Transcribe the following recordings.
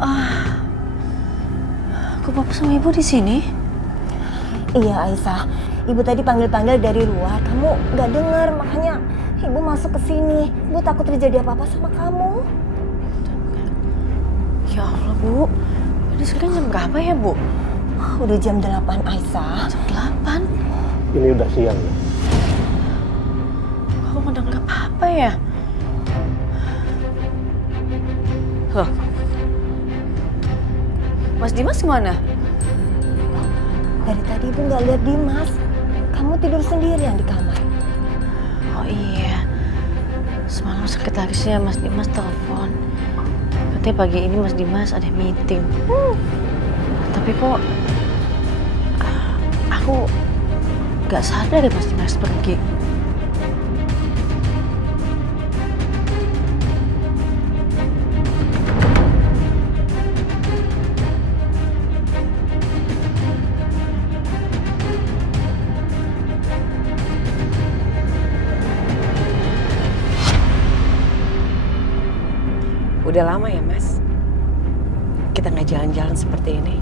Ah, kok Bapak sama Ibu di sini? Iya Aisyah, Ibu tadi panggil-panggil dari luar, kamu nggak dengar, makanya Ibu masuk ke sini. Ibu takut terjadi apa-apa sama kamu. Ya Allah Bu, ini sekarang jam berapa ya Bu? Udah jam 8 Aisyah. Jam 8? Ini udah siang ya. Aku nggak denger apa-apa ya? Loh, Mas Dimas kemana? Dari tadi Ibu nggak lihat Dimas. Kamu tidur sendirian di kamar. Oh iya, semalam sekretarisnya Mas Dimas telepon. Katanya pagi ini Mas Dimas ada meeting. Tapi kok aku nggak sadar ya Mas Dimas pergi. Udah lama ya Mas, kita nggak jalan-jalan seperti ini.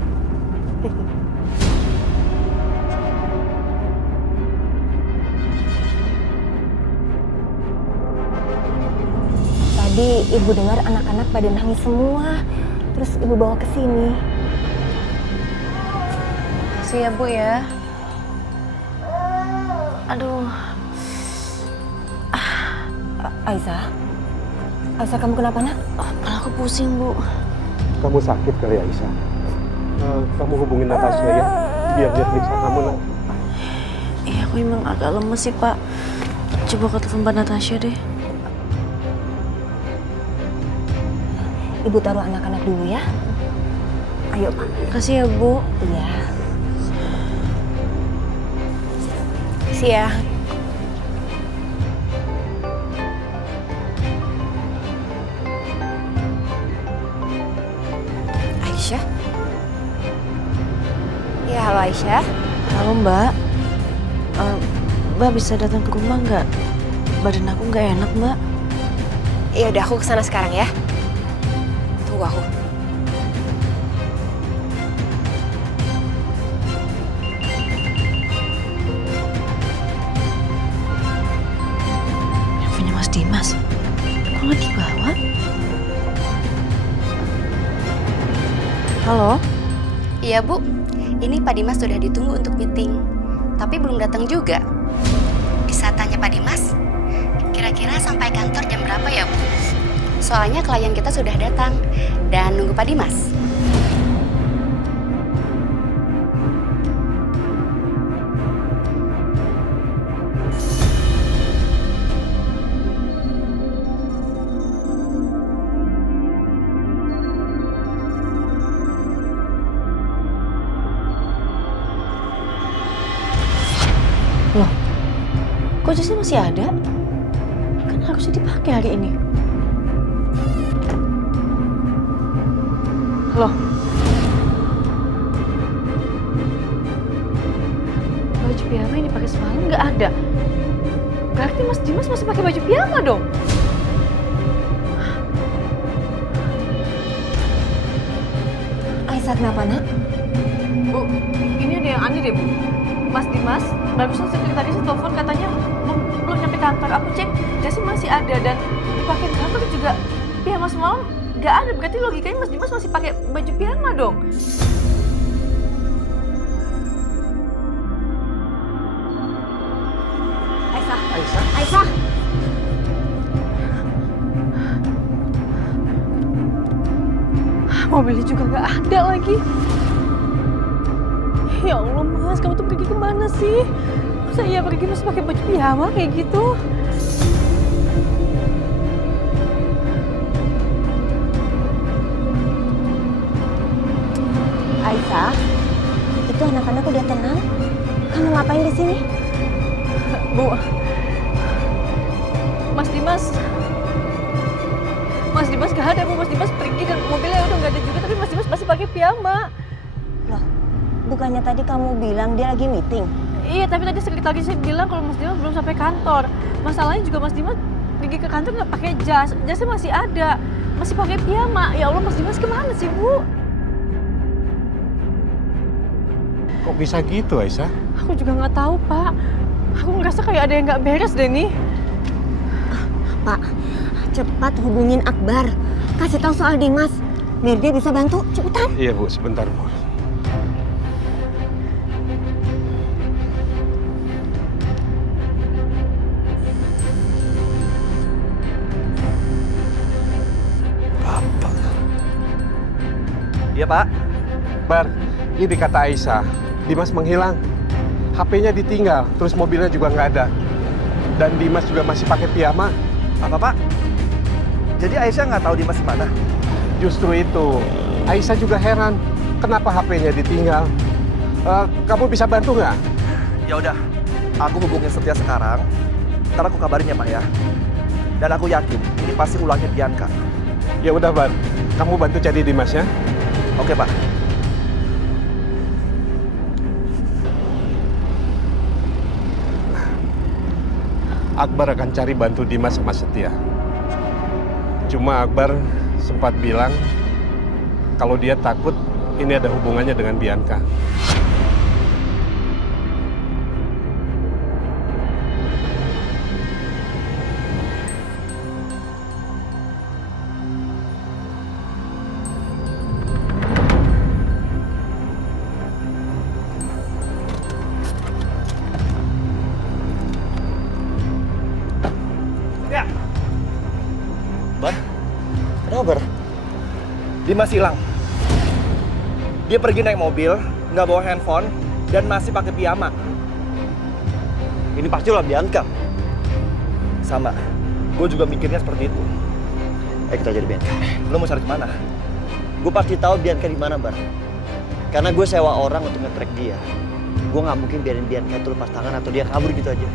Tadi Ibu dengar anak-anak pada nangis semua. Terus Ibu bawa ke sini. Makasih ya Bu ya. Aduh, Aisyah, Aisyah kamu kenapa nak? kepala aku pusing Bu. Kamu sakit kali Aisyah. Kamu hubungin Natasha ya, biar dia periksa kamu nak. Iya, aku emang agak lemes sih Pak. Coba ke telepon Mbak Natasha deh. Ibu taruh anak-anak dulu ya. Ayo Pak. Makasih ya Bu. Iya. Makasih ya. Aisyah? Ya, halo Aisyah. Halo Mbak. Mbak bisa datang ke rumah nggak? Badan aku nggak enak Mbak. Ya udah, aku kesana sekarang ya. Tunggu aku. Handphonenya Mas Dimas. Kok nggak dibawa? Halo? Iya Bu, ini Pak Dimas sudah ditunggu untuk meeting, tapi belum datang juga. Bisa tanya Pak Dimas, kira-kira sampai kantor jam berapa ya Bu? Soalnya klien kita sudah datang dan nunggu Pak Dimas. Loh, kok jasnya masih ada? Kan harusnya dipakai hari ini. Loh, baju piyama yang dipakai semalam nggak ada. Berarti Mas Dimas masih pakai baju piyama dong? Aisyah kenapa nak? Bu, ini ada yang aneh deh Bu. Mas Dimas, barusan sekretarisnya telepon katanya belum nyampe kantor. Aku cek jasnya masih ada dan dipakai kantor juga piyama semalam nggak ada. Berarti logikanya Mas Dimas masih pakai baju piyama dong. Aisyah. Aisyah? Aisyah. Mobilnya juga nggak ada lagi. Ya Allah Mas, kamu tuh pergi kemana sih? Masa iya pergi masih pakai baju piyama kayak gitu? Aisyah, itu anak-anak udah tenang. Kamu ngapain di sini? Bu, Mas Dimas gak ada Bu. Mas Dimas pergi dan mobilnya udah nggak ada juga. Tapi Mas Dimas masih pakai piyama. Loh, bukannya tadi kamu bilang dia lagi meeting? Iya, tapi tadi sekretarisnya bilang kalau Mas Dimas belum sampai kantor. Masalahnya juga Mas Dimas pergi ke kantor nggak pakai jas. Jasnya masih ada, masih pakai piyama. Ya Allah, Mas Dimas kemana sih, Bu? Kok bisa gitu, Aisyah? Aku juga nggak tahu, Pak. Aku ngerasa kayak ada yang nggak beres deh nih. Pak, cepat hubungin Akbar. Kasih tahu soal Dimas. Biar dia bisa bantu, cepetan. Iya, Bu, sebentar, Bu. Iya, Pak. Bar, ini kata Aisyah, Dimas menghilang. HP-nya ditinggal, terus mobilnya juga nggak ada. Dan Dimas juga masih pakai piyama. Apa, Pak? Jadi Aisyah nggak tahu Dimas di mana? Justru itu, Aisyah juga heran, kenapa HP-nya ditinggal. Kamu bisa bantu nggak? Ya udah, aku hubungin Setia sekarang. Ntar aku kabarin ya, Pak ya. Dan aku yakin ini pasti ulangnya Bianca. Ya udah, Bar, kamu bantu cari Dimas ya. Oke, Pak. Akbar akan cari bantu Dimas sama Setia. Cuma Akbar sempat bilang kalau dia takut ini ada hubungannya dengan Bianca. Kenapa, Bar? Dimas hilang. Dia pergi naik mobil, nggak bawa handphone, dan masih pakai piyama. Ini pasti ulah Bianca. Sama, gue juga mikirnya seperti itu. Kita jadi Bianca. Lo mau cari kemana? Gue pasti tahu Bianca di mana, Bar. Karena gue sewa orang untuk nge-track dia. Gue nggak mungkin biarin Bianca itu lepas tangan atau dia kabur gitu aja.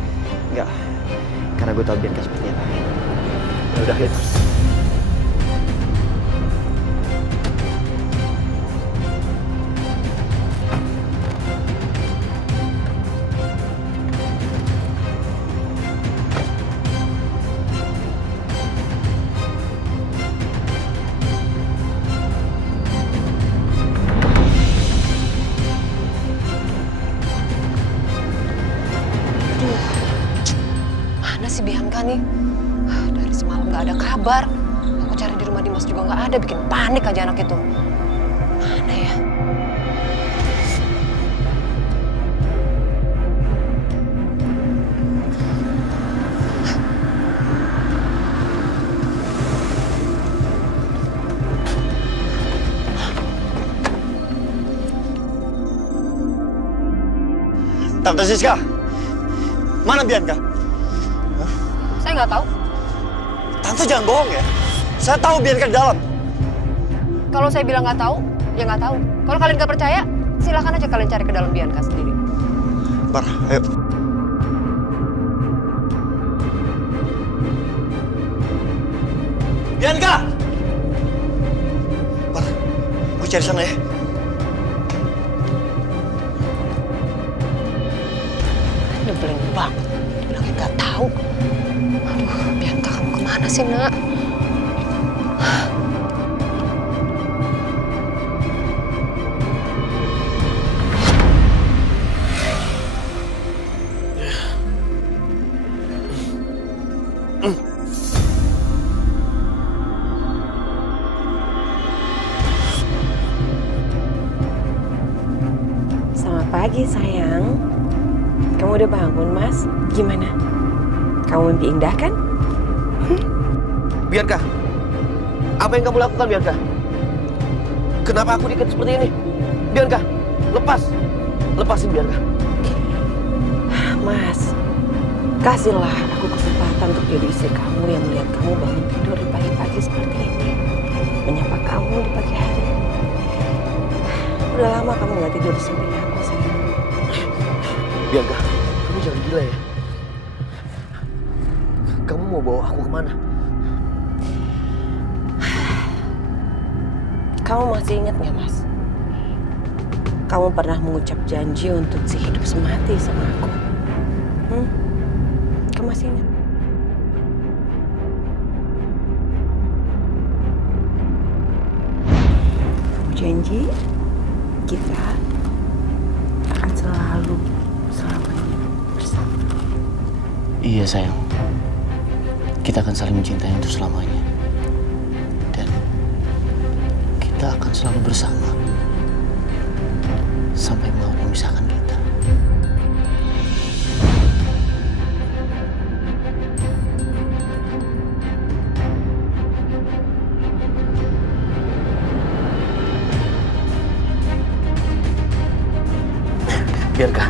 Enggak. Karena gue tahu Bianca seperti apa. Ya udah, hit. Mana si Bianca nih? Dari semalam nggak ada kabar. Aku cari di rumah Dimas juga nggak ada. Bikin panik aja anak itu. Mana ya? Tante Siska, mana Bianca? Saya nggak tahu. Tante jangan bohong ya. Saya tahu Bianca di dalam. Kalau saya bilang nggak tahu, ya nggak tahu. Kalau kalian nggak percaya, silakan aja kalian cari ke dalam Bianca sendiri. Bar, ayo. Bianca! Bar, gue cari sana ya. Nyebelin banget. Bilangnya nggak tahu. Aduh, Bianca kamu kemana sih, Nak? Selamat pagi, sayang. Kamu udah bangun, Mas? Gimana? Kamu mimpi indah, kan? Bianca, apa yang kamu lakukan, Bianca? Kenapa aku diikat seperti ini? Bianca, lepas. Lepasin, Bianca. Mas, kasihlah aku kesempatan untuk jadi istri kamu yang melihat kamu bangun tidur di pagi-pagi seperti ini. Menyapa kamu di pagi hari. Udah lama kamu gak tidur di samping aku, sayang. Bianca, kamu jangan gila ya. Kamu mau bawa aku kemana? Kamu masih ingat gak, Mas? Kamu pernah mengucap janji untuk sehidup semati sama aku. Kamu masih ingat? janji kita akan selalu selamanya bersama. Iya sayang, kita akan saling mencintai untuk selamanya. Dan kita akan selalu bersama sampai maut memisahkan kita. Bianca,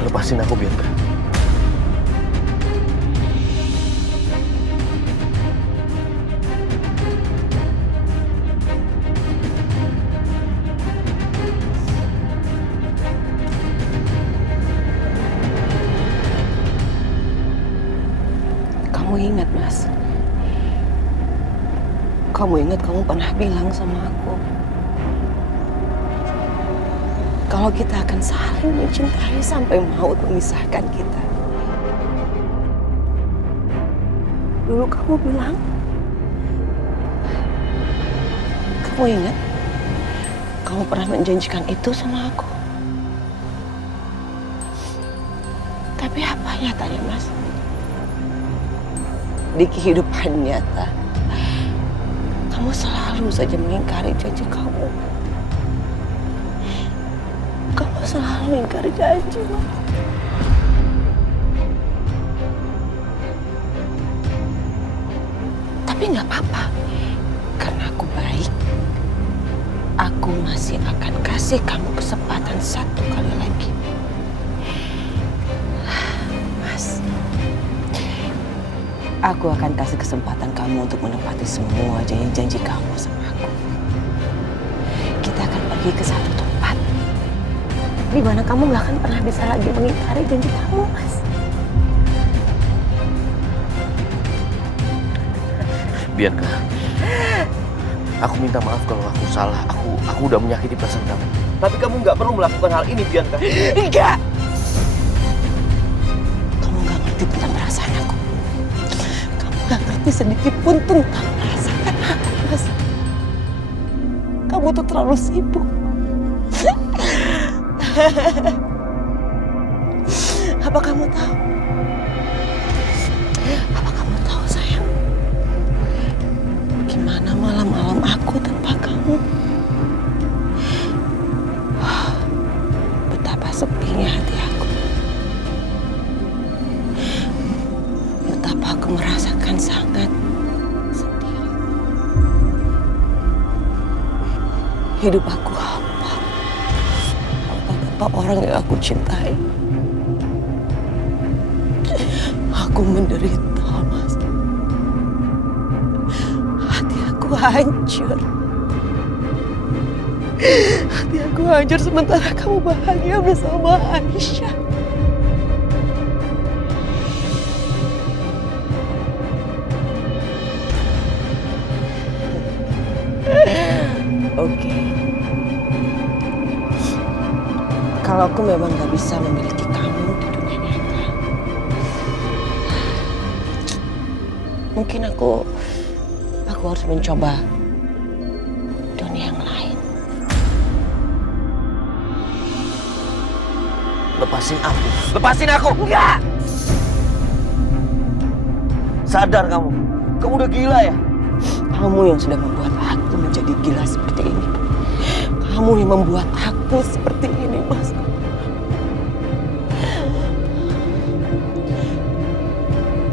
lepasin aku Bianca. Kamu ingat, Mas? Kamu ingat kamu pernah bilang sama aku kalau kita akan saling mencintai sampai maut memisahkan kita. Dulu kamu bilang, kamu ingat? Kamu pernah menjanjikan itu sama aku. Tapi apa nyatanya, Mas? Di kehidupan nyata, kamu selalu saja mengingkari janji kamu. Kamu selalu ingkari janji, Mas. Tapi nggak apa-apa, karena aku baik. Aku masih akan kasih kamu kesempatan satu kali lagi. Mas, aku akan kasih kesempatan kamu untuk menepati semua janji-janji kamu sama aku. Kita akan pergi ke satu tempat di mana kamu gak akan pernah bisa lagi mengingkari janji kamu, Mas. Bianca, aku minta maaf kalau aku salah. Aku udah menyakiti perasaan kamu. Tapi kamu nggak perlu melakukan hal ini, Bianca. Enggak! Kamu gak ngerti tentang perasaan aku. Kamu gak ngerti sedikit pun tentang perasaan aku, Mas. Kamu tuh terlalu sibuk. Apa kamu tahu? Apa kamu tahu, sayang? Gimana malam-malam aku tanpa kamu? Betapa sepinya hati aku. Betapa aku merasakan sangat sendiri. Hidup aku hampa tanpa orang yang aku cintai. Aku menderita, Mas. Hati aku hancur. Hati aku hancur sementara kamu bahagia bersama Aisyah. Oke. Kalau aku memang gak bisa memiliki kamu di dunia nyata, mungkin aku harus mencoba dunia yang lain. Lepasin aku. Lepasin aku. Enggak! Sadar kamu. Kamu udah gila ya? Kamu yang sudah membuat aku menjadi gila seperti ini. Kamu yang membuat aku seperti ini, Mas.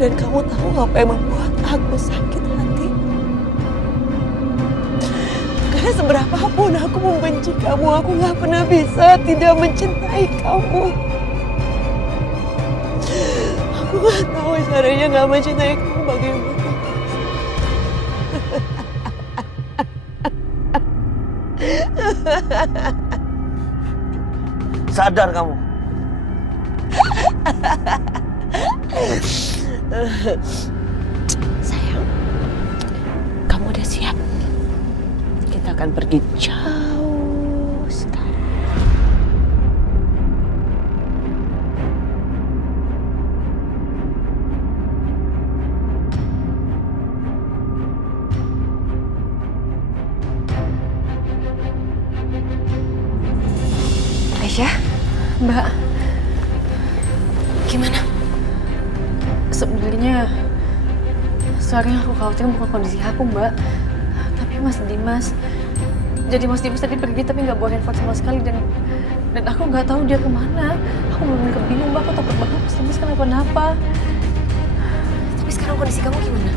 Dan kamu tahu apa yang membuat aku sakit hati? Karena seberapapun aku membenci kamu, aku gak pernah bisa tidak mencintai kamu. Aku gak tahu caranya gak mencintai kamu bagaimana. Sadar kamu. Sayang, kamu udah siap? Kita akan pergi jauh sekali. Aisyah, Mbak, gimana? Sebenarnya sekarang aku khawatir bukan kondisi aku, Mbak. Tapi Mas Dimas. Jadi Mas Dimas tadi pergi tapi nggak bawa handphone sama sekali dan aku nggak tahu dia kemana. Aku benar-benar bingung, Mbak. Aku takut banget Mas Dimas kenapa-napa. Tapi sekarang kondisi kamu gimana?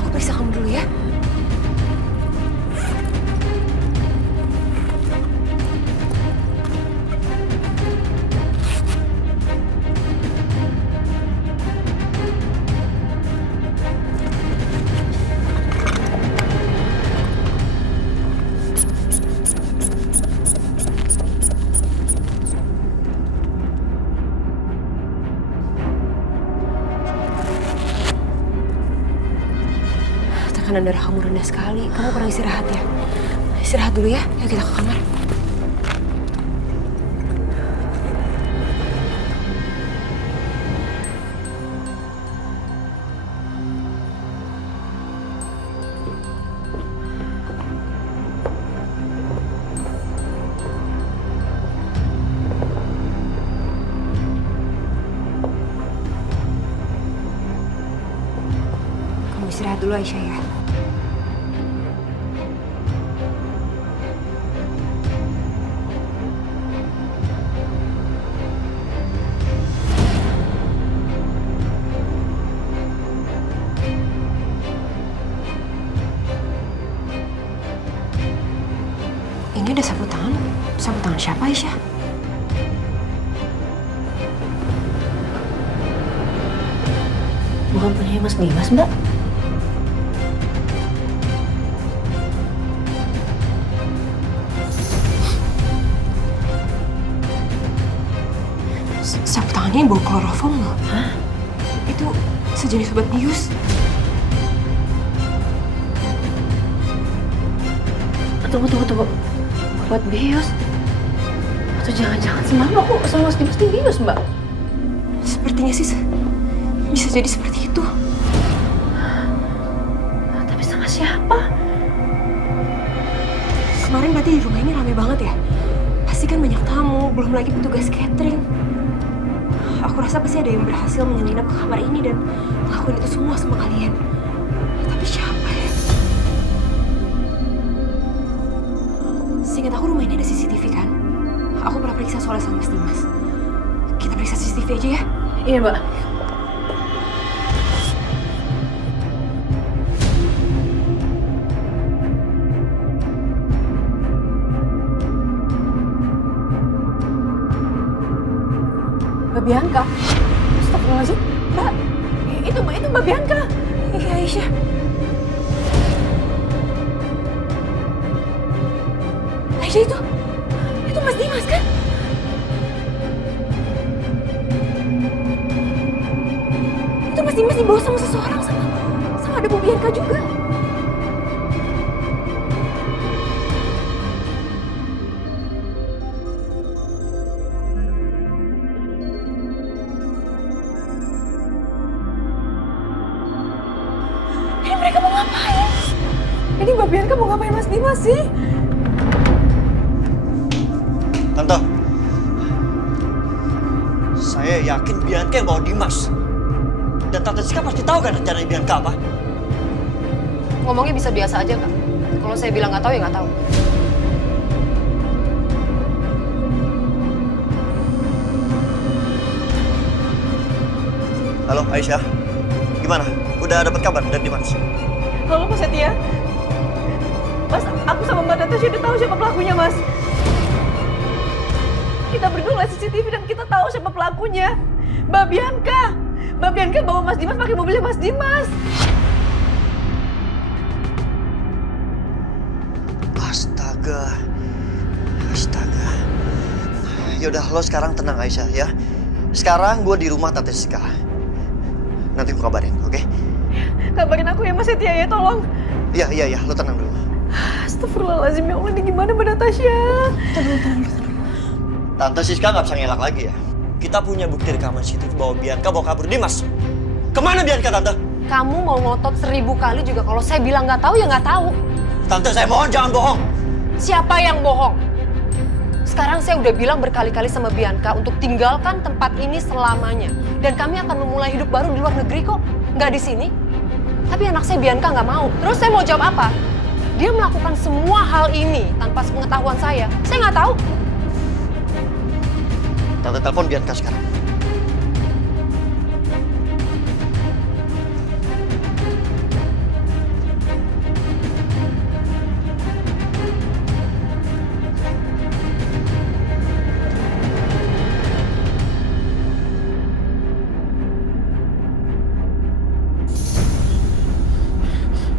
Aku periksa kamu dulu ya. Tekanan darah kamu rendah sekali. Kamu kurang istirahat ya. Istirahat dulu ya. Yuk kita ke kamar. Kamu istirahat dulu Aisyah ya. Ini ada sapu tangan. Sapu tangan siapa, Aisyah? Bukan punya Mas Dimas, Mbak. Sapu tangannya bau kloroform loh. Hah? Itu sejenis obat bius. Tunggu. Buat bius? Atau jangan-jangan semalam aku sama Mas Dimas di bius, Mbak? Sepertinya sih bisa jadi seperti itu. Tapi sama siapa? Kemarin berarti di rumah ini rame banget ya? Pasti kan banyak tamu, belum lagi petugas catering. Aku rasa pasti ada yang berhasil menyelinap ke kamar ini dan melakukan itu semua sama kalian. Tapi siapa ya? Seingat aku rumah ini ada CCTV kan? Aku pernah periksa soalnya sama Mas Dimas. Kita periksa CCTV aja ya? Iya, Mbak. Mbak Bianca? Astagfirullahaladzim. Mbak, itu Mbak Bianca. Iya, Aisyah. Aisyah itu Mas Dimas kan? Itu Mas Dimas dibawa sama seseorang sama ada Bu Bianca juga. Ini mereka mau ngapain? Ini Mbak Bianca mau ngapain Mas Dimas sih? Tante, saya yakin Bianca yang bawa Dimas. Dan Tante Siska pasti tahu kan rencana Bianca apa? Ngomongnya bisa biasa aja, Kak. Kalau saya bilang nggak tahu, ya nggak tahu. Halo Aisyah, gimana? Udah dapat kabar dari Dimas? Halo Mas Setia. Mas, aku sama Mbak Natasha udah tahu siapa pelakunya, Mas. Kita berdua lihat CCTV dan kita tahu siapa pelakunya. Mbak Bianca. Mbak Bianca bawa Mas Dimas pakai mobilnya Mas Dimas. Astaga. Yaudah, lo sekarang tenang Aisyah ya. Sekarang gue di rumah Tante Siska. Nanti gue kabarin, oke? Kabarin aku ya Mas Setia ya, tolong. Iya, lo tenang dulu. Astagfirullahaladzim, ya Allah, ini gimana Mbak Natasha? Tenang. Tante Siska nggak bisa ngelak lagi ya. Kita punya bukti rekaman CCTV bahwa Bianca bawa kabur Dimas. Kemana Bianca, Tante? Kamu mau ngotot 1000 kali juga kalau saya bilang nggak tahu, ya nggak tahu. Tante, saya mohon jangan bohong. Siapa yang bohong? Sekarang saya udah bilang berkali-kali sama Bianca untuk tinggalkan tempat ini selamanya. Dan kami akan memulai hidup baru di luar negeri kok, nggak di sini. Tapi anak saya Bianca nggak mau. Terus saya mau jawab apa? Dia melakukan semua hal ini tanpa sepengetahuan saya. Saya nggak tahu. Tante telepon Bianca sekarang.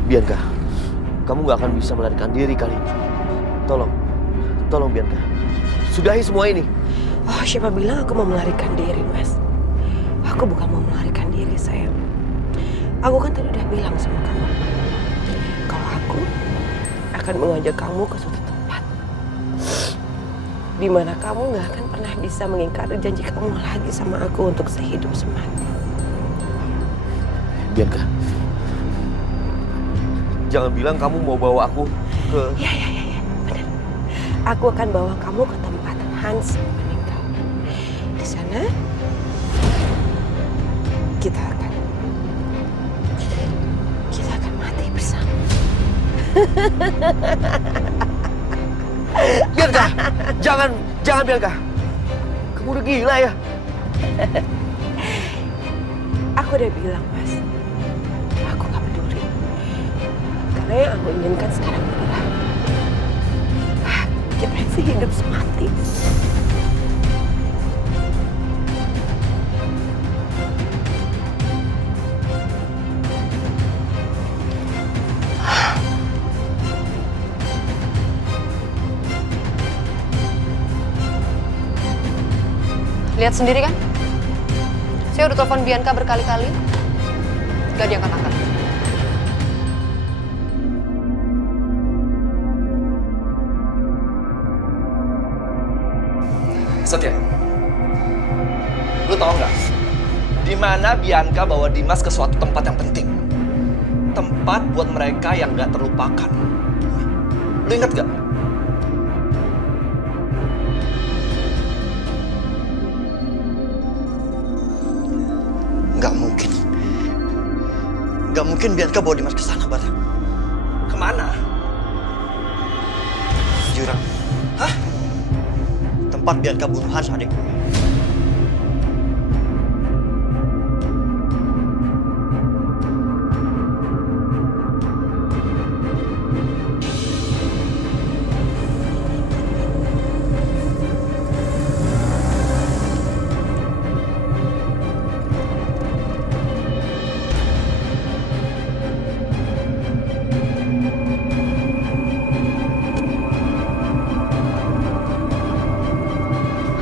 Bianca, kamu gak akan bisa melarikan diri kali ini. Tolong Bianca, sudahi semua ini. Oh, siapa bilang aku mau melarikan diri, Mas? Aku bukan mau melarikan diri, sayang. Aku kan tadi udah bilang sama kamu, kalau aku akan mengajak kamu ke suatu tempat di mana kamu gak akan pernah bisa mengingkari janji kamu lagi sama aku untuk sehidup semati. Bianca, jangan bilang kamu mau bawa aku ke... Ya, benar. Aku akan bawa kamu ke tempat Hans meninggal. Di sana kita akan mati bersama. Bianca, jangan Bianca. Kamu udah gila ya? Aku udah bilang, Mas. Aku gak peduli. Karena yang aku inginkan sekarang adalah kita hidup semati. Lihat sendiri kan? Saya udah telepon Bianca berkali-kali. Gak diangkat-angkat. Setia, lu tau nggak? Di mana Bianca bawa Dimas ke suatu tempat yang penting, tempat buat mereka yang nggak terlupakan. Lu inget gak? Nggak mungkin Bianca bawa Dimas ke sana, Bar. Kemana? Jurang. Hah? Tempat Bianca bunuh Hans adik gue.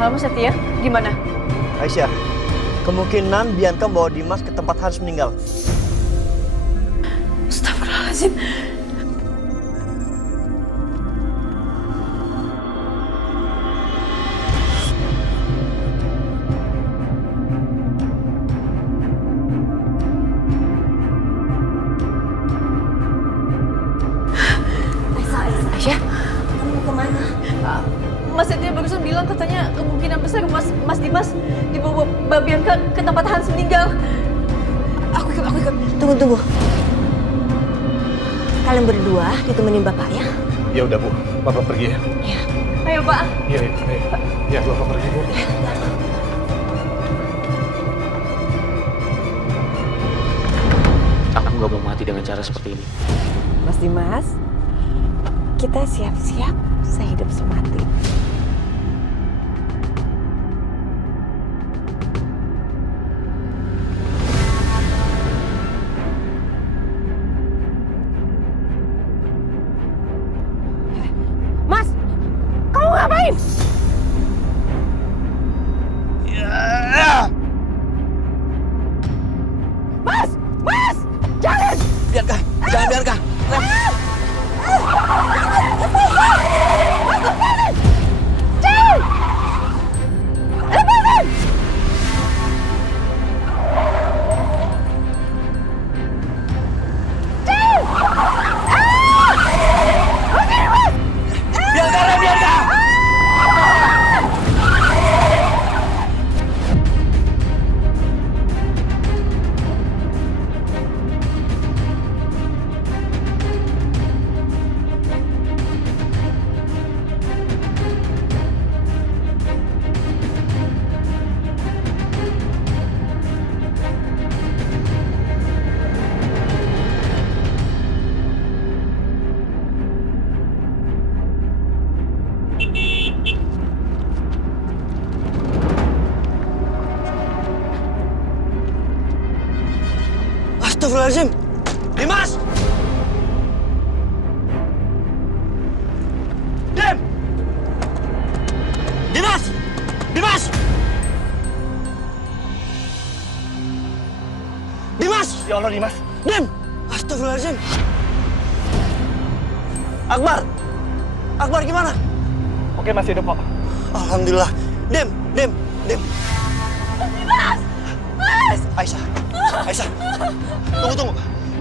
Halo Mas Setia, gimana? Aisyah, kemungkinan Bianca bawa Dimas ke tempat Hans meninggal. Astagfirullahaladzim. Aisyah, kamu mau kemana? Mas Setia barusan bilang katanya kemungkinan besar Mas Dimas dibawa Mbak Bianca ke tempat Hans meninggal. Aku ikut. Tunggu. Kalian berdua ditemenin bapak ya? Ya udah Bu, Bapak pergi ya. Iya. Ayo Pak. Iya. Ya Bapak pergi Bu. Aku nggak mau mati dengan cara seperti ini. Mas Dimas, kita siap-siap sehidup semati. Mas, kamu ngapain? Mas, jangan! Bianca, jangan Bianca. Bianca! Ya Allah, Dimas. Dim! Astagfirullahaladzim. Akbar! Akbar gimana? Oke, masih hidup kok. Alhamdulillah. Dim! Aisyah! Tunggu.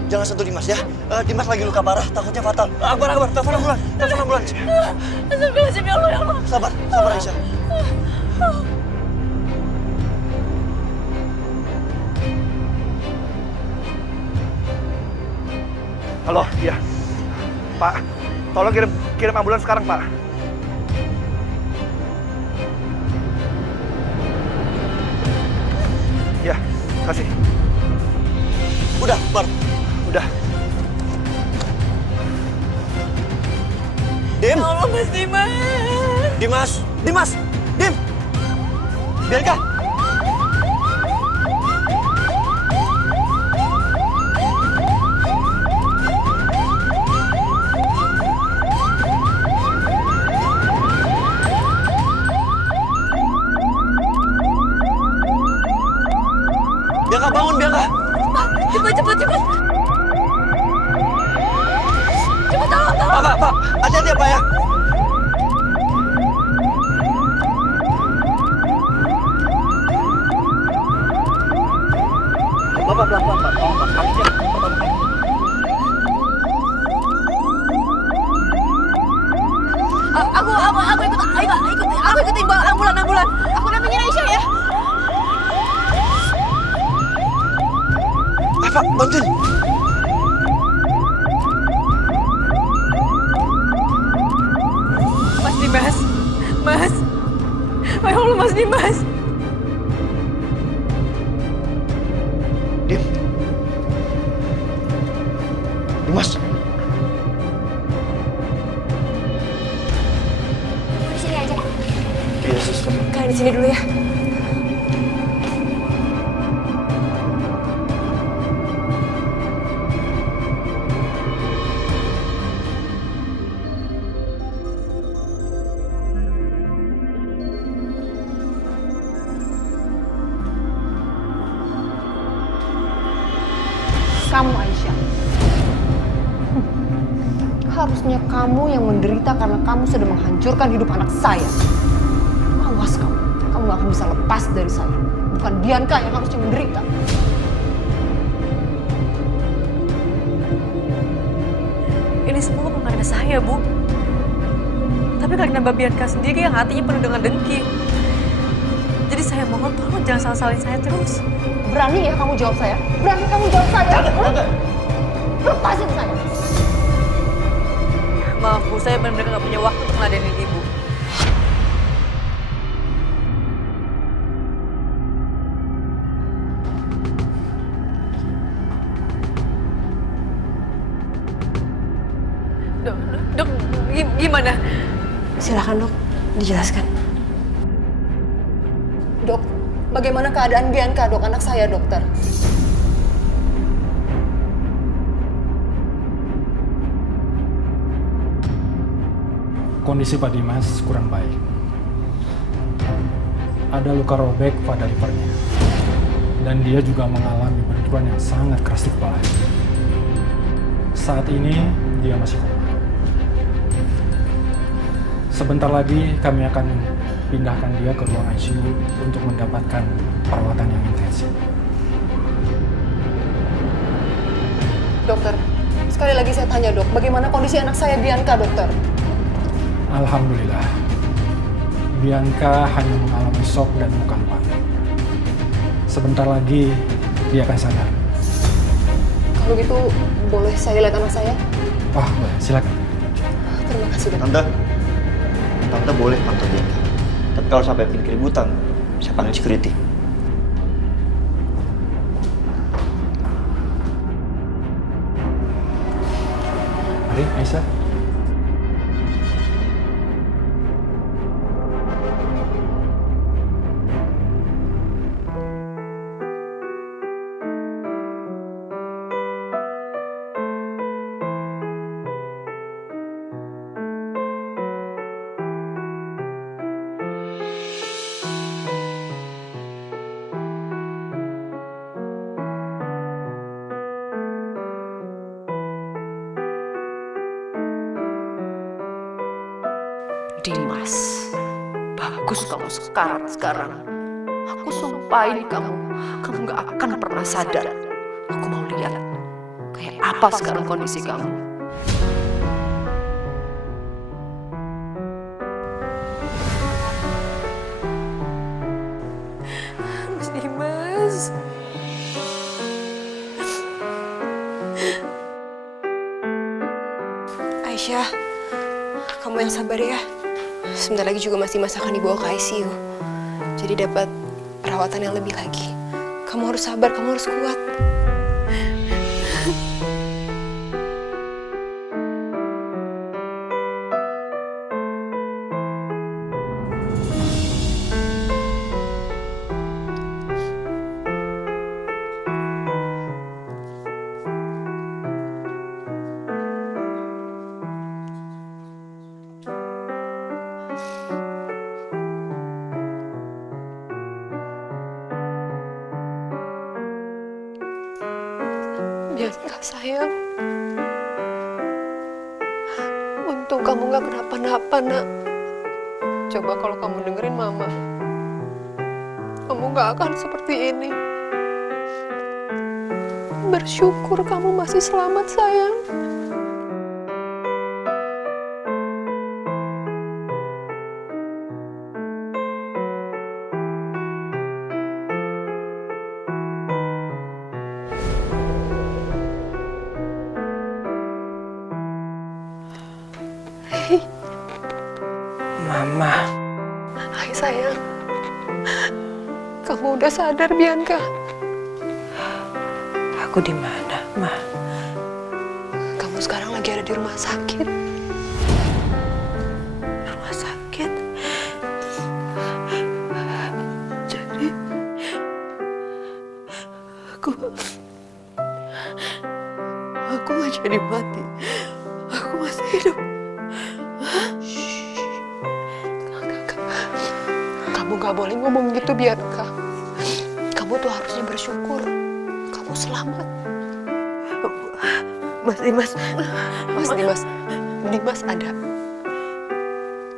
Jangan sentuh Dimas ya. Dimas lagi luka parah, takutnya fatal. Akbar, telepon ambulans. Astagfirullahaladzim, ya Allah, ya Allah. Sabar Aisyah. Halo, iya. Pak, tolong kirim ambulans sekarang, Pak. Ya, kasih. Udah, Bar. Udah. Dim! Ya Allah, Mas Dimas. Dim! Bianca! Bianca, bangun, Bianca! Cepat. Cepat tolong. Pak, hati-hati ya, Pak ya. Bapak, pelan-pelan, Pak. Tolong, Pak. Kakinya pertama kali. Aku ikutin ambulan. Aku namanya Aisyah ya. Pak, bantuin. Mas Dimas. Ya Allah, Mas Dimas. Dim. Dimas. Di sini aja. Iya, suster. Kalian di sini dulu ya. Kamu Aisyah. Harusnya kamu yang menderita karena kamu sudah menghancurkan hidup anak saya. Awas kamu gak akan bisa lepas dari saya. Bukan Bianca yang harusnya menderita. Ini semua bukan karena saya, Bu. Tapi karena Mbak Bianca sendiri yang hatinya penuh dengan dengki. Jadi saya mohon tolong jangan salah-salahin saya terus. Berani ya kamu jawab saya? Berani kamu jawab saya? Lepasin saya. Maaf, Bu, saya benar-benar gak punya waktu untuk ngeladenin Ibu. Dok, gimana? Silakan, Dok. Dijelaskan. Dok, bagaimana keadaan Bianca, Dok? Anak saya, dokter. Kondisi Pak Dimas kurang baik. Ada luka robek pada livernya. Dan dia juga mengalami benturan yang sangat keras di kepalanya. Saat ini dia masih koma. Sebentar lagi kami akan pindahkan dia ke ruang ICU untuk mendapatkan perawatan yang intensif. Dokter, sekali lagi saya tanya, Dok, bagaimana kondisi anak saya Bianca, dokter? Alhamdulillah, Bianca hanya mengalami shock dan luka lupa. Sebentar lagi dia akan sadar. Kalau gitu, boleh saya lihat anak saya? Wah, boleh, silakan. Terima kasih, Dok. Tante boleh pantau Bianca. Tapi kalau sampai bikin keributan, saya panggil security. Mari, Aisyah. Dimas, bagus kamu sekarang. Aku sumpahin kamu gak akan pernah sadar. Aku mau lihat kayak apa sekarang kondisi kamu. Mas Dimas. Aisyah, kamu yang sabar ya. Sebentar lagi juga Mas Dimas akan dibawa ke ICU. Jadi dapat perawatan yang lebih lagi. Kamu harus sabar, kamu harus kuat. Bianca sayang, untung kamu gak kenapa-napa nak. Coba kalau kamu dengerin mama, kamu gak akan seperti ini. Bersyukur kamu masih selamat sayang. Mama. Hai sayang, kamu udah sadar Bianca? Aku di mana, Ma? Kamu sekarang lagi ada di rumah sakit. Rumah sakit. Jadi aku nggak jadi mati. Aku masih hidup. Kamu gak boleh ngomong gitu Bianca. Kamu tuh harusnya bersyukur. Kamu selamat. Mas Dimas. Mas Dimas ada.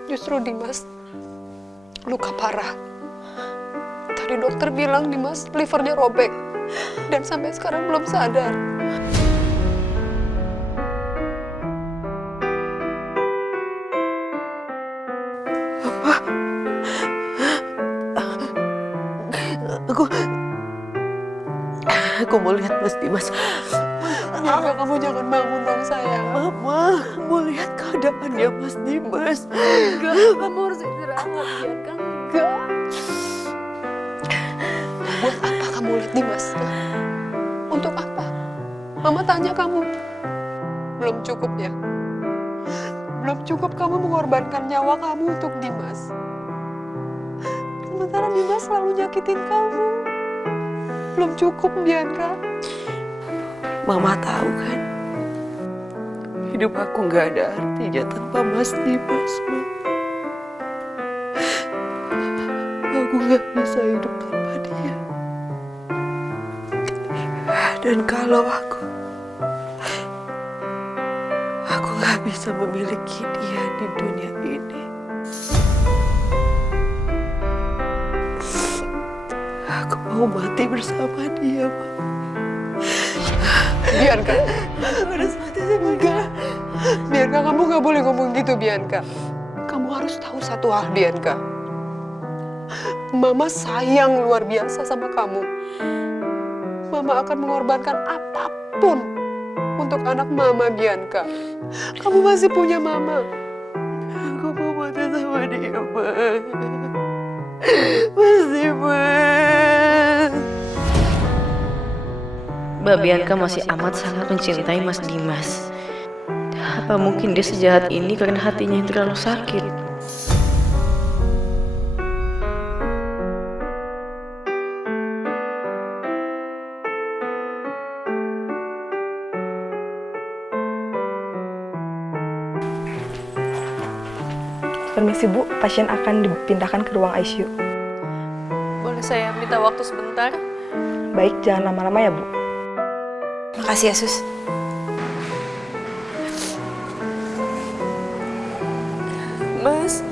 Justru Dimas luka parah. Tadi dokter bilang Dimas livernya robek. Dan sampai sekarang belum sadar. Aku mau lihat Mas Dimas. Kamu jangan bangun dong sayang. Mama, mau lihat keadaannya Mas Dimas. Enggak, kamu harus istirahat Bianca. Enggak. Buat apa kamu lihat Dimas? Untuk apa? Mama tanya kamu. Belum cukup ya? Belum cukup kamu mengorbankan nyawa kamu untuk Dimas. Sementara Dimas selalu nyakitin kamu. Belum cukup Bianca. Mama tahu kan, hidup aku nggak ada artinya tanpa Mas Dimas, Ma. Aku nggak bisa hidup tanpa dia. Dan kalau aku nggak bisa memiliki dia di dunia ini, aku mau mati bersama dia, Ma. Bianca, enggak. Bianca, kamu gak boleh ngomong gitu, Bianca. Kamu harus tahu satu hal, Bianca. Mama sayang luar biasa sama kamu. Mama akan mengorbankan apapun untuk anak Mama, Bianca. Kamu masih punya Mama. Aku mau mati sama dia, Ma. Mas Dimas. Mbak Bianca masih amat sangat mencintai Mas Dimas. Apa mungkin dia sejahat ini karena hatinya yang terlalu sakit? Permisi Bu, pasien akan dipindahkan ke ruang ICU. Boleh saya minta waktu sebentar? Baik, jangan lama-lama ya Bu. Makasih ya, Sus. Mas,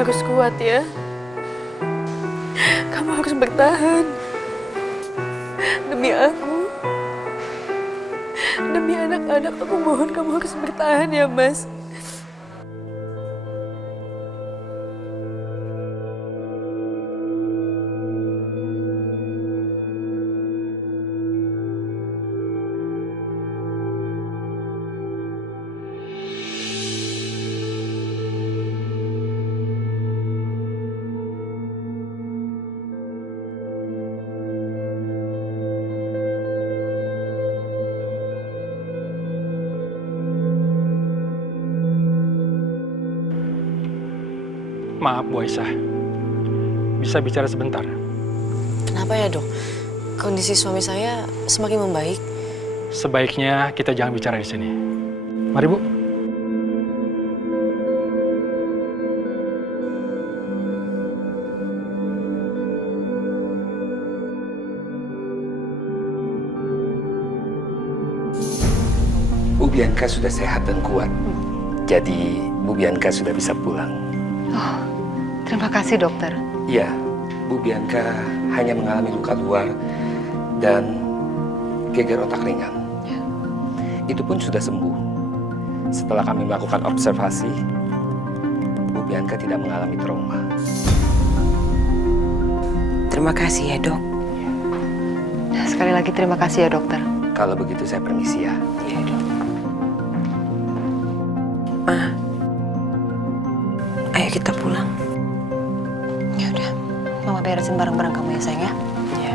harus kuat ya. Kamu harus bertahan. Demi aku. Demi anak-anak, aku mohon kamu harus bertahan ya, Mas. Maaf Bu Aisyah, bisa bicara sebentar? Kenapa ya dok? Kondisi suami saya semakin membaik. Sebaiknya kita jangan bicara di sini. Mari Bu. Bu Bianca sudah sehat dan kuat. Jadi Bu Bianca sudah bisa pulang. Oh, terima kasih dokter. Iya, Bu Bianca hanya mengalami luka luar dan geger otak ringan. Itu pun sudah sembuh. Setelah kami melakukan observasi, Bu Bianca tidak mengalami trauma. Terima kasih ya dok. Sekali lagi terima kasih ya dokter. Kalau begitu saya permisi ya. Iya dok. Ma, ayo kita pulang. Ya udah, Mama beresin barang-barang kamu ya sayang ya. Iya.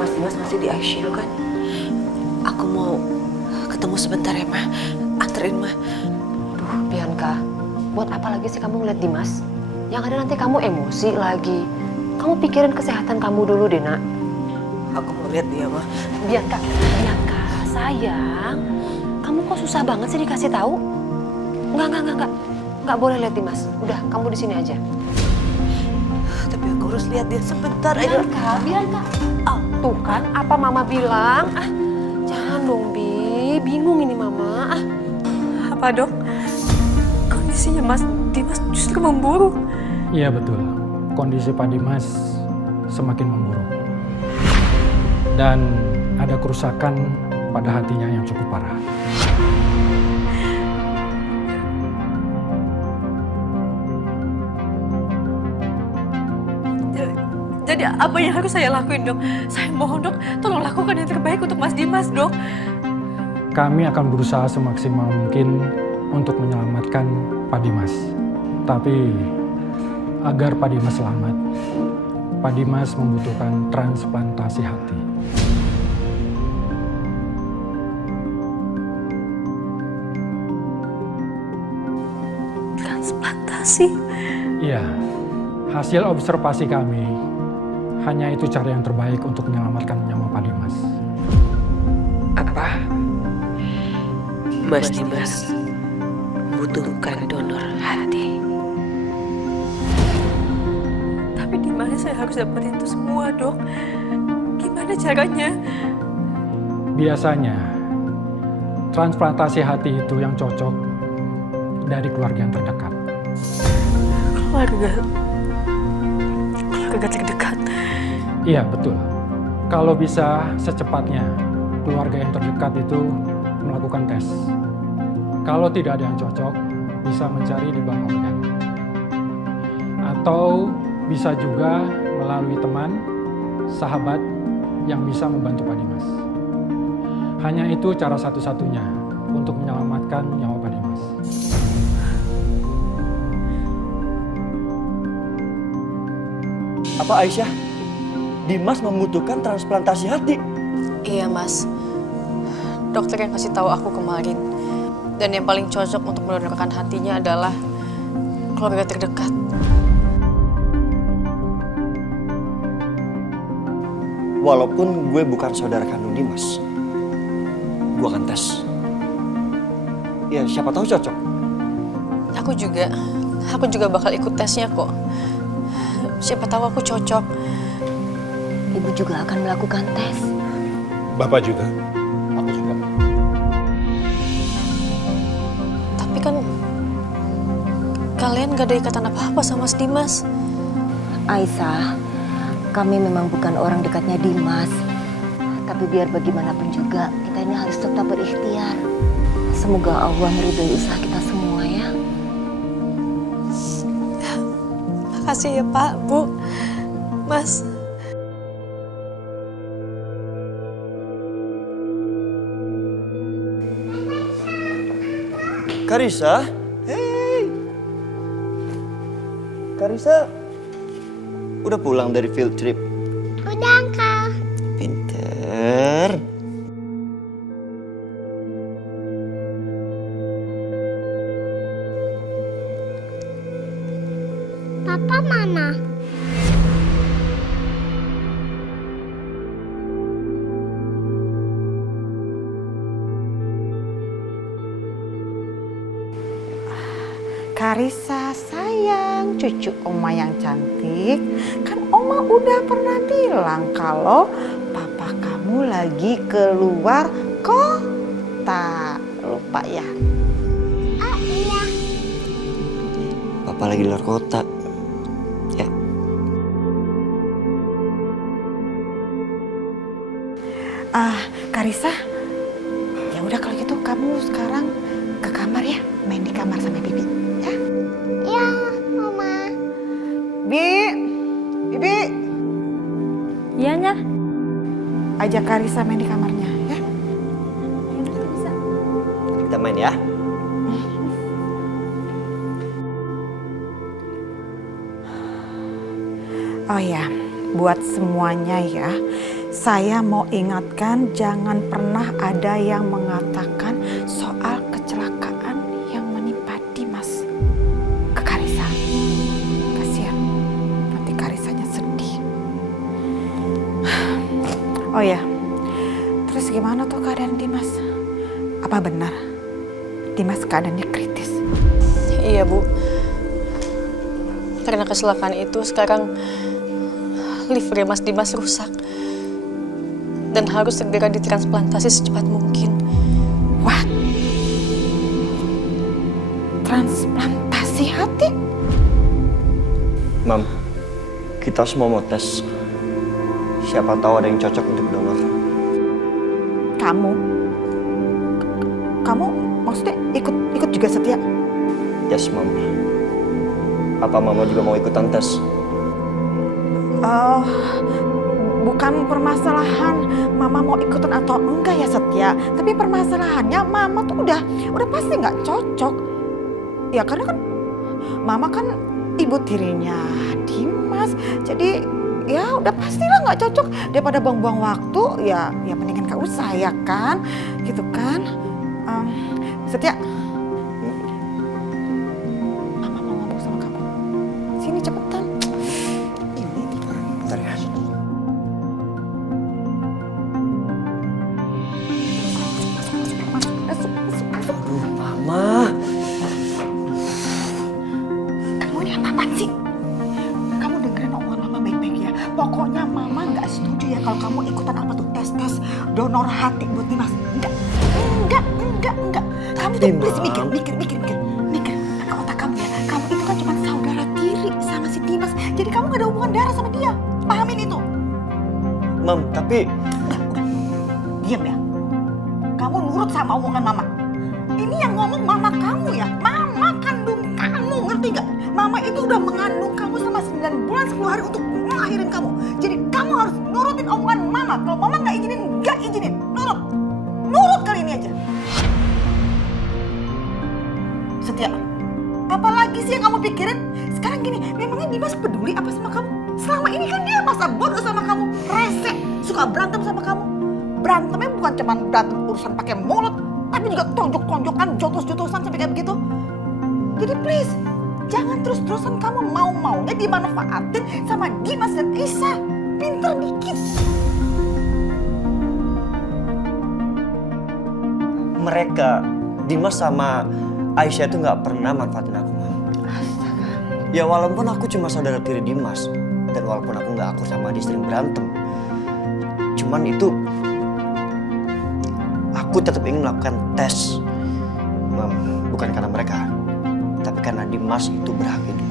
Mas Dimas masih di ICU kan? Aku mau ketemu sebentar ya, Ma. Anterin, Ma. Duh, Bianca, buat apa lagi sih kamu ngeliat Dimas? Yang ada nanti kamu emosi lagi. Kamu pikirin kesehatan kamu dulu deh, Nak. Aku mau lihat dia, Ma. Bianca, sayang. Kamu kok susah banget sih dikasih tahu? Enggak. Enggak boleh lihat Dimas. Udah, kamu di sini aja. Tapi aku harus lihat dia sebentar aja. Bianca. Oh, tuh kan apa Mama bilang. Ah, jangan dong, Bi. Bingung ini Mama. Ah. Apa dok? Kondisinya Mas Dimas justru memburuk. Iya betul, kondisi Pak Dimas semakin memburuk. Dan ada kerusakan pada hatinya yang cukup parah. Jadi apa yang harus saya lakuin dok? Saya mohon dok, tolong lakukan yang terbaik untuk Mas Dimas dok. Kami akan berusaha semaksimal mungkin untuk menyelamatkan Pak Dimas. Tapi agar Pak Dimas selamat, Pak Dimas membutuhkan transplantasi hati. Transplantasi? Iya, hasil observasi kami hanya itu cara yang terbaik untuk menyelamatkan nyawa Pak Dimas. Apa? Mas Dimas butuhkan donor hati. Tapi di mana saya harus dapetin itu semua dok? Gimana caranya? Biasanya, transplantasi hati itu yang cocok dari keluarga yang terdekat. Keluarga terdekat? Iya, betul. Kalau bisa secepatnya, keluarga yang terdekat itu melakukan tes. Kalau tidak ada yang cocok, bisa mencari di bank organ. Atau bisa juga melalui teman, sahabat yang bisa membantu Pak Dimas. Hanya itu cara satu-satunya untuk menyelamatkan nyawa Pak Dimas. Apa Aisyah? Dimas membutuhkan transplantasi hati? Iya mas, dokter yang kasih tahu aku kemarin. Dan yang paling cocok untuk mendonorkan hatinya adalah keluarga terdekat. Walaupun gue bukan saudara kandung Dimas, gue akan tes. Ya siapa tahu cocok. Aku juga, aku juga bakal ikut tesnya kok. Siapa tahu aku cocok. Ibu juga akan melakukan tes. Bapak juga. Aku juga. Tapi kan kalian gak ada ikatan apa-apa sama Mas Dimas. Aisyah, kami memang bukan orang dekatnya Dimas. Tapi biar bagaimanapun juga, kita ini harus tetap berikhtiar. Semoga Allah meridhoi usaha kita semua ya. Makasih ya Pak, Bu, Mas. Karissa? Hey! Karissa, udah pulang dari field trip? Udah, Uncle. Pinter. Papa mana? Karissa sayang, cucu Oma yang cantik. Kan Oma udah pernah bilang kalau papa kamu lagi keluar kota. Lupa ya? Oh iya. Papa lagi luar kota. Ya. Karissa, ya udah kalau gitu kamu sekarang ke kamar ya, main di kamar sama Bibi. Ya, Mama. Bibi. Iya, Nyah. Ajak Karissa main di kamarnya ya. Kita main ya. Oh ya, buat semuanya ya, saya mau ingatkan jangan pernah ada yang mengatakan soal kecelakaan yang menimpa Dimas ke Karissa. Kasihan, nanti Karissanya sedih. Oh ya, terus gimana tuh keadaan Dimas? Apa benar Dimas keadaannya kritis? Iya, Bu. Karena kecelakaan itu sekarang livernya Mas Dimas rusak dan harus segera ditransplantasi secepat mungkin. Wah, transplantasi hati? Mam, kita semua mau tes. Siapa tahu ada yang cocok untuk donor. Kamu maksudnya ikut juga Setia? Yes, Mam. Apa Mama juga mau ikutan tes? Bukan permasalahan Mama mau ikutan atau enggak ya Setia, tapi permasalahannya Mama tuh udah pasti nggak cocok. Ya karena kan Mama kan ibu tirinya Dimas, jadi ya udah pastilah nggak cocok. Daripada buang-buang waktu, ya mendingan gak usah ya kan, gitu kan? Setia, Mama mau ngomong sama kamu. Sini cepetan. Bentar ya. Aduh, Mama. Kamu ini apa-apaan sih? Kamu dengerin omongan Mama baik-baik ya. Pokoknya Mama nggak setuju ya kalau kamu ikutan apa tuh tes donor hati buat Dimas. Enggak. Kamu tuh please mikir. Ke otak kamu ya. Kamu itu kan cuma saudara tiri sama si Dimas. Jadi kamu gak ada hubungan darah sama dia. Pahamin itu. Mam, tapi... Udah. Diam ya. Kamu nurut sama omongan Mama. Ini yang ngomong Mama kamu ya. Mama kandung kamu, ngerti gak? Mama itu udah mengandung kamu selama 9 bulan 10 hari untuk melahirin kamu. Jadi kamu harus nurutin omongan Mama. Kalau Mama gak izinin. Nurut kali ini aja. Setia, apalagi sih yang kamu pikirin? Sekarang gini, memangnya Dimas peduli apa sama kamu? Selama ini kan dia masa bodoh sama kamu, rese, suka berantem sama kamu. Berantemnya bukan cuma berantem urusan pakai mulut, tapi juga tonjok-tonjokan, jotos-jotosan sampai kayak begitu. Jadi please, jangan terus-terusan kamu mau-maunya dimanfaatin sama Dimas dan Isa. Pinter dikit. Mereka, Dimas sama Aisyah itu nggak pernah manfaatin aku, Mam. Astaga. Ya walaupun aku cuma saudara tiri Dimas, dan walaupun aku nggak akur sama dia sering berantem, cuman itu aku tetap ingin melakukan tes, Mam. Bukan karena mereka, tapi karena Dimas itu berhak hidup.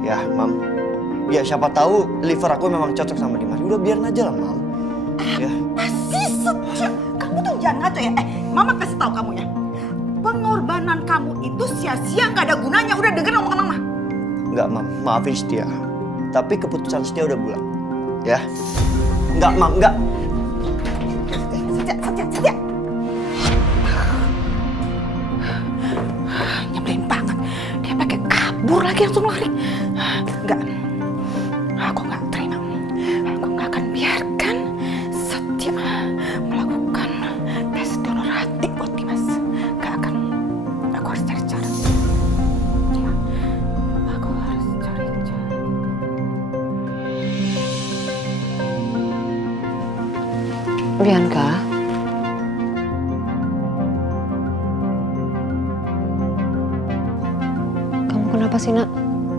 Ya, Mam. Ya siapa tahu liver aku memang cocok sama Dimas. Udah biarin aja lah, Mam. Ya. Masih Setia, kamu tuh jangan ngaco ya. Mama kasih tahu kamu ya. Pengorbanan kamu itu sia-sia, nggak ada gunanya. Udah denger omongan Mama. Enggak, Mam. Maafin Setia. Tapi keputusan Setia udah bulat. Ya. Enggak, Mam. Enggak. Setia. Nyebelin banget. Dia pakai kabur lagi langsung lari. Enggak. Aku nggak terima. Aku nggak akan biarkan Setia melakukan tes donor hati buat Dimas. Nggak akan. Aku harus cari cara. Ya, aku harus cari cara. Bianca. Kamu kenapa sih, Nak?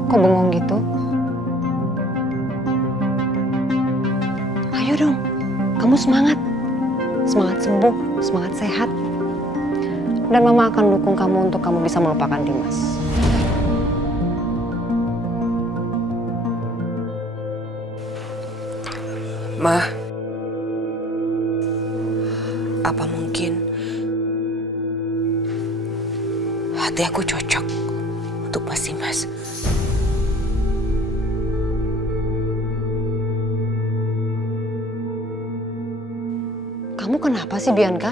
Kok bengong gitu? Ayo dong, kamu semangat. Semangat sembuh, semangat sehat. Dan Mama akan dukung kamu untuk kamu bisa melupakan Dimas. Ma, apa mungkin hati aku cocok untuk Mas Dimas? Kamu kenapa sih, Bianca?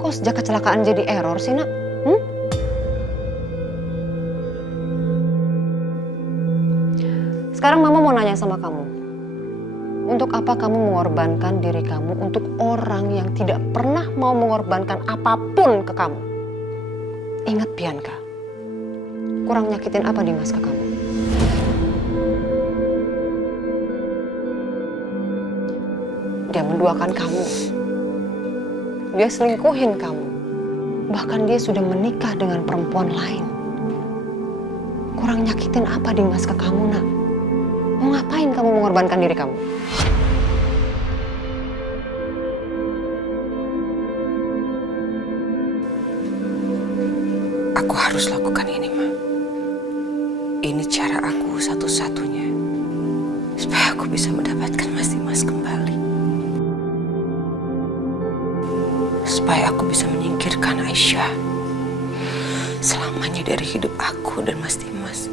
Kok sejak kecelakaan jadi error sih, Nak? Sekarang Mama mau nanya sama kamu. Untuk apa kamu mengorbankan diri kamu untuk orang yang tidak pernah mau mengorbankan apapun ke kamu? Ingat, Bianca. Kurang nyakitin apa Dimas ke kamu? Dia menduakan kamu. Dia selingkuhin kamu. Bahkan dia sudah menikah dengan perempuan lain. Kurang nyakitin apa Dimas ke kamu, Nak? Mau ngapain kamu mengorbankan diri kamu? Aku harus lakukan ini, Ma. Ini cara aku satu-satunya supaya aku bisa mendapatkan Mas Dimas kembali. Supaya aku bisa menyingkirkan Aisyah selamanya dari hidup aku dan Mas Dimas.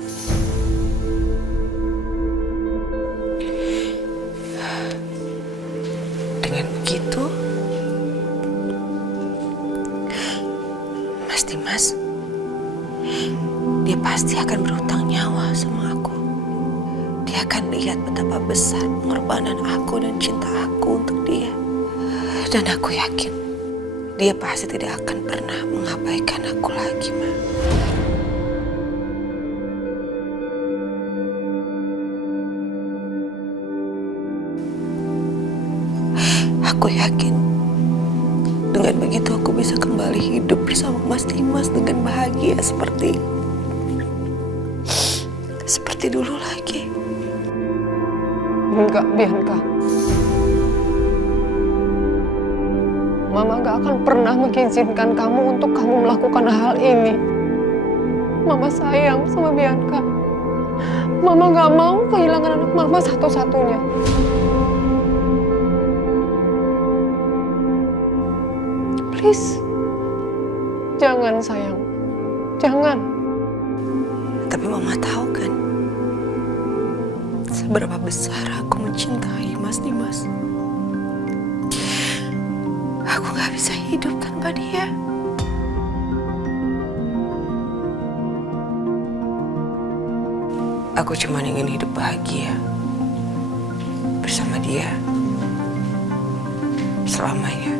Dengan begitu, Mas Dimas, dia pasti akan berhutang nyawa sama aku. Dia akan lihat betapa besar pengorbanan aku dan cinta aku untuk dia. Dan aku yakin dia pasti tidak akan pernah mengabaikan aku lagi, Ma. Aku yakin dengan begitu aku bisa kembali hidup bersama Mas Dimas dengan bahagia seperti dulu lagi. Enggak, Bianca. Mama gak akan pernah mengizinkan kamu untuk kamu melakukan hal ini. Mama sayang sama Bianca. Mama gak mau kehilangan anak Mama satu-satunya. Please. Jangan, sayang. Jangan. Tapi Mama tahu kan, seberapa besar aku mencintai Mas Dimas. Aku gak bisa hidup tanpa dia. Aku cuma ingin hidup bahagia bersama dia selamanya.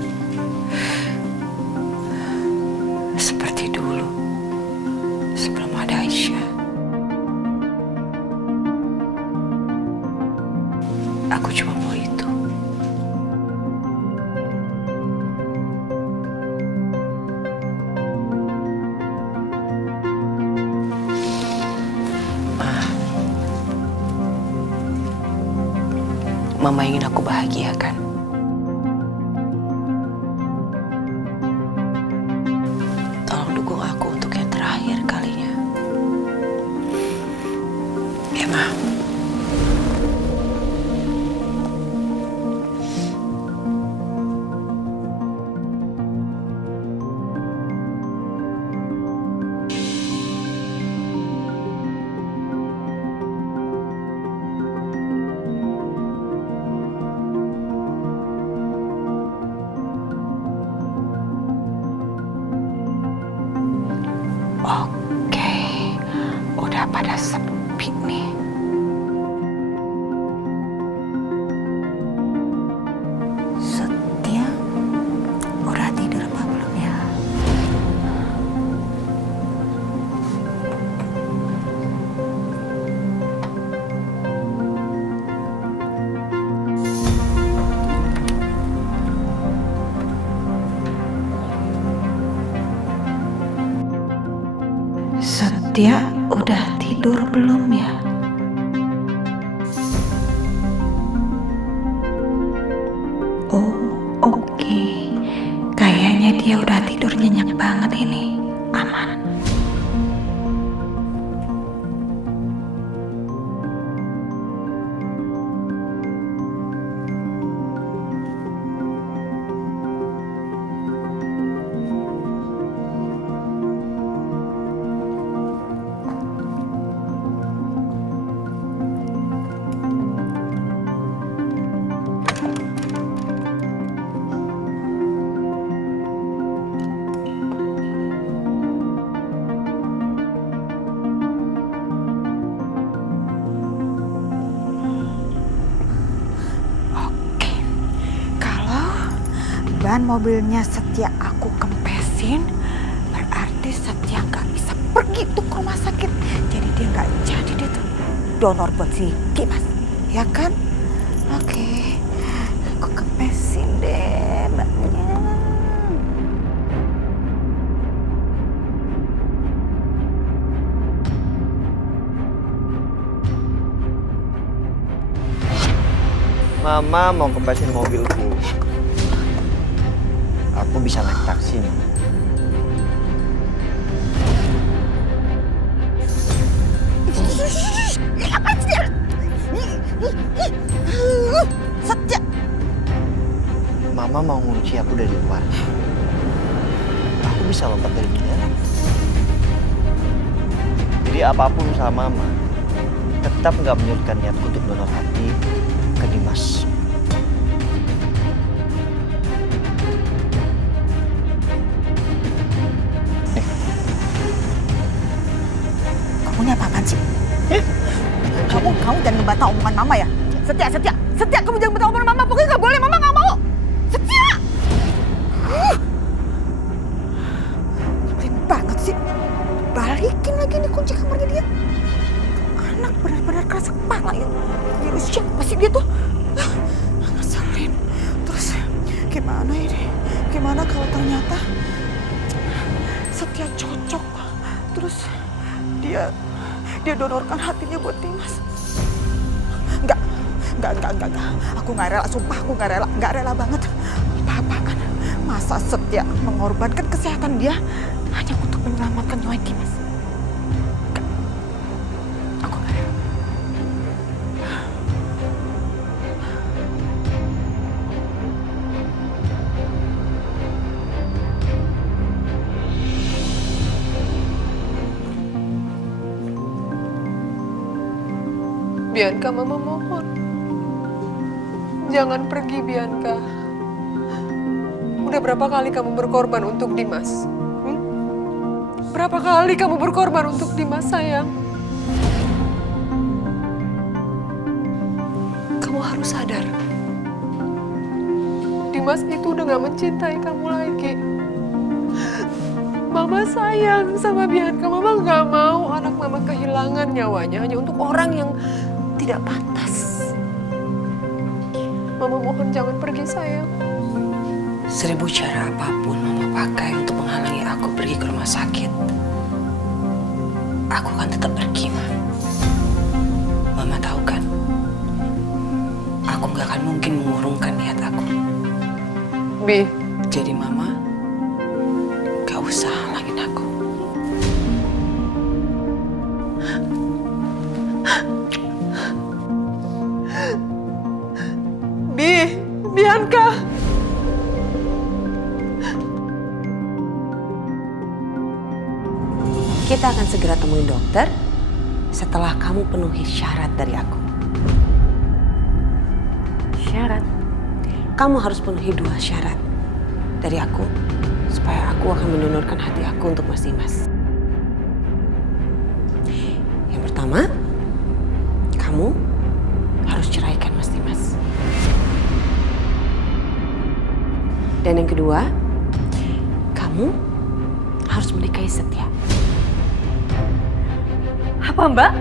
Seperti dulu, sebelum ada Aisyah. Aku cuma mau itu. Mama ingin aku bahagiakan. Tolong dukung aku untuk yang terakhir kalinya. Ya, Ma. Oke, udah pada sepi nih. Setia udah tidur apa belum ya? Setia udah tidur belum ya? Oh, oke. Kayaknya dia udah tidur nyenyak banget ini. Aman. Ban mobilnya Setia aku kempesin, berarti Setia nggak bisa pergi tuh ke rumah sakit. Jadi dia nggak jadi dia tuh donor buat si Dimas, ya kan? Oke, aku kempesin deh bannya. Mama mau kempesin mobilku. Aku bisa naik taksi nih. Apa sih? Setia. Mama mau ngunci aku dari luar. Aku bisa lompat dari jendela. Jadi apapun usaha Mama, tetap nggak menyurutkan niatku untuk donor hati ke Dimas. Kamu apa-apaan sih? Kamu jangan ngebantah omongan Mama ya. Setia, kamu jangan ngebantah omongan Mama. Pokoknya nggak boleh, Mama nggak mau. Setia! Nyebelin banget sih. Balikin lagi nih kunci kamarnya dia. Anak benar-benar keras kepala ya. Virus siapa sih dia tuh? Ngeselin. Terus gimana ini? Gimana kalau ternyata Setia cocok? Terus dia donorkan hatinya buat Dimas. Enggak. Aku nggak rela, sumpah aku nggak rela banget. Apa-apaan? Masa Setia mengorbankan kesehatan dia hanya untuk menyelamatkan nyawa Dimas? Enggak. Aku nggak rela. Bianca, Mama mohon. Jangan pergi, Bianca. Udah berapa kali kamu berkorban untuk Dimas? Berapa kali kamu berkorban untuk Dimas, sayang? Kamu harus sadar. Dimas itu udah gak mencintai kamu lagi. Mama sayang sama Bianca. Mama gak mau anak Mama kehilangan nyawanya hanya untuk orang yang tidak pantas. Mama mohon jangan pergi, sayang. 1000 cara apapun Mama pakai untuk menghalangi aku pergi ke rumah sakit, aku akan tetap pergi, Ma. Mama tahu kan, aku gak akan mungkin mengurungkan niat aku. Bi, Jadi mama, gak usah halangin aku. Bianca. Kita akan segera temuin dokter setelah kamu penuhi syarat dari aku. Syarat? Kamu harus penuhi 2 syarat dari aku supaya aku akan mendonorkan hati aku untuk Mas Dimas. Yang pertama, kamu harus ceraikan Mas Dimas. Dan yang kedua, kamu harus menikahi Setia. Apa Mbak?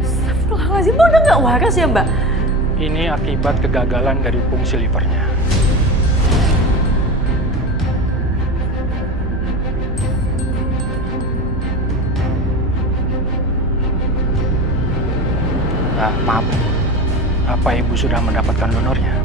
Astagfirullahaladzim, Mbak udah gak waras ya Mbak? Ini akibat kegagalan dari fungsi livernya. Maaf, apa Ibu sudah mendapatkan donornya?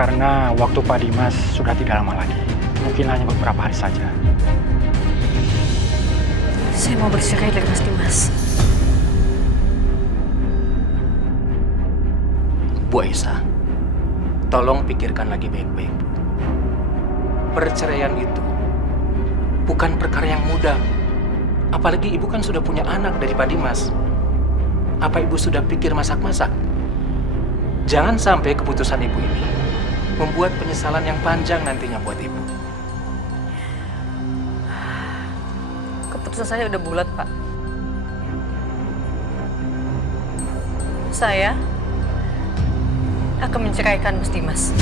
Karena waktu Pak Dimas sudah tidak lama lagi. Mungkin hanya beberapa hari saja. Saya mau bercerai dari Mas Dimas. Bu Aisyah, tolong pikirkan lagi baik-baik. Perceraian itu bukan perkara yang mudah. Apalagi ibu kan sudah punya anak dari Pak Dimas. Apa ibu sudah pikir masak-masak? Jangan sampai keputusan ibu ini membuat penyesalan yang panjang nantinya buat ibu. Keputusan saya udah bulat, Pak. Saya akan menceraikan Mas Dimas.